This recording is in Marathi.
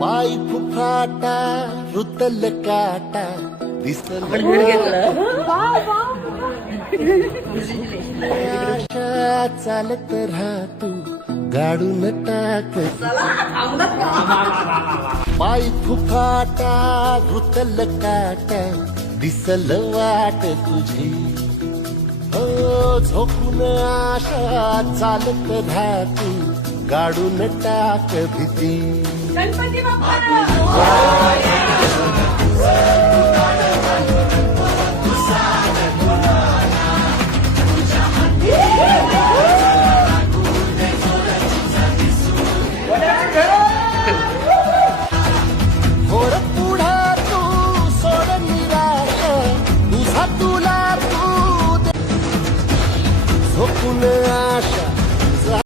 पाय फुफाटा रुतल काटा दिसल आशा चालत राहतो गाडून टाक पाय फुफाटा रुतल काटा दिसल वाट तुझी हो झोपून आशा चालत राहतो गाडून टाक भीती गणपती बाप्पा